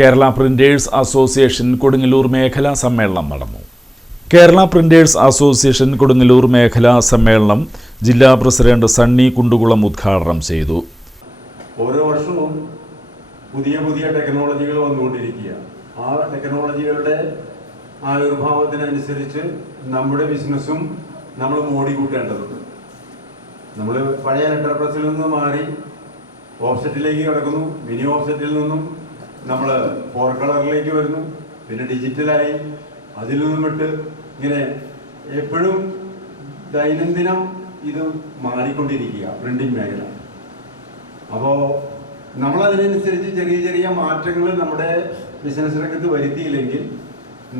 Kerala printers association Kodungallur മേഖലാ സമ്മേളനം നടന്നു. കേരള പ്രിന്റേഴ്സ് അസോസിയേഷൻ കൊടുങ്ങല്ലൂർ മേഖലാ സമ്മേളനം ജില്ലാ പ്രസിഡന്റ് സണ്ണി കുണ്ടുകുളം ഉദ്ഘാടനം ചെയ്തു. ഓരോ വർഷവും പുതിയ പുതിയ ടെക്നോളജികൾ വന്നുകൊണ്ടിരിക്കുക. ആ ടെക്നോളജികളുടെ ആവിർഭാവത്തിനനുസരിച്ച് നമ്മുടെ ബിസിനസ്സും നമ്മൾ മോടിക്കൂട്ടേണ്ടതുണ്ട്. നമ്മൾ പഴയ ലെറ്റർ പ്രസ്സിൽ നിന്ന് മാറി ഓഫ്സെറ്റിലേക്ക് കിടക്കുന്നു. മിനി ഓഫ്സെറ്റിൽ നിന്നും നമ്മൾ 4 കളറിലേക്ക് വരുന്നു. പിന്നെ ഡിജിറ്റലായി അതിൽ നിന്നും വിട്ട് ഇങ്ങനെ എപ്പോഴും ദൈനംദിനം ഇത് മാറിക്കൊണ്ടിരിക്കുക പ്രിന്റിംഗ് മേഖല. അപ്പോൾ നമ്മളതിനനുസരിച്ച് ചെറിയ ചെറിയ മാറ്റങ്ങൾ നമ്മുടെ ബിസിനസ് രംഗത്ത് വരുത്തിയില്ലെങ്കിൽ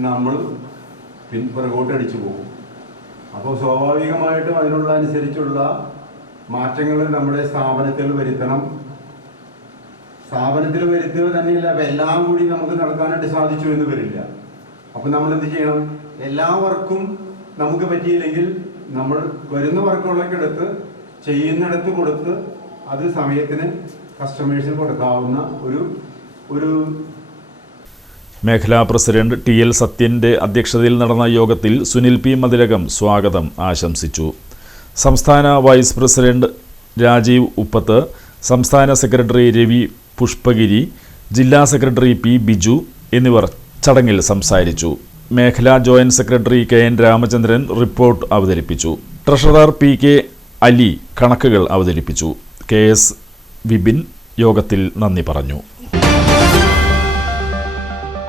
നമ്മൾ പുറകോട്ടടിച്ചു പോകും. അപ്പോൾ സ്വാഭാവികമായിട്ടും അതിനുള്ള അനുസരിച്ചുള്ള മാറ്റങ്ങൾ നമ്മുടെ സ്ഥാപനത്തിൽ വരുത്തണം. സ്ഥാപനത്തിൽ വരുത്തുക തന്നെയില്ല, അപ്പം എല്ലാം കൂടി നമുക്ക് നടത്താനായിട്ട് സാധിച്ചു എന്ന് വരില്ല. അപ്പം നമ്മൾ എന്ത് ചെയ്യണം? എല്ലാ വർക്കും നമുക്ക് പറ്റിയില്ലെങ്കിൽ നമ്മൾ വരുന്ന വർക്കുകളൊക്കെ എടുത്ത് ചെയ്യുന്നിടത്ത് കൊടുത്ത് അത് സമയത്തിന് കസ്റ്റമേഴ്സിന് കൊടുക്കാവുന്ന ഒരു മേഖലാ പ്രസിഡന്റ് TL സത്യന്റെ അധ്യക്ഷതയിൽ നടന്ന യോഗത്തിൽ സുനിൽ P. മതിലകം സ്വാഗതം ആശംസിച്ചു. സംസ്ഥാന വൈസ് പ്രസിഡന്റ് രാജീവ് ഉപ്പത്ത്, സംസ്ഥാന സെക്രട്ടറി രവി പുഷ്പഗിരി, ജില്ലാ സെക്രട്ടറി P. ബിജു എന്നിവർ ചടങ്ങിൽ സംസാരിച്ചു. മേഖലാ joint secretary KN Ramachandran report അവതരിപ്പിച്ചു. ട്രഷറർ PK അലി കണക്കുകൾ അവതരിപ്പിച്ചു. KS വിപിൻ യോഗത്തിൽ നന്ദി പറഞ്ഞു.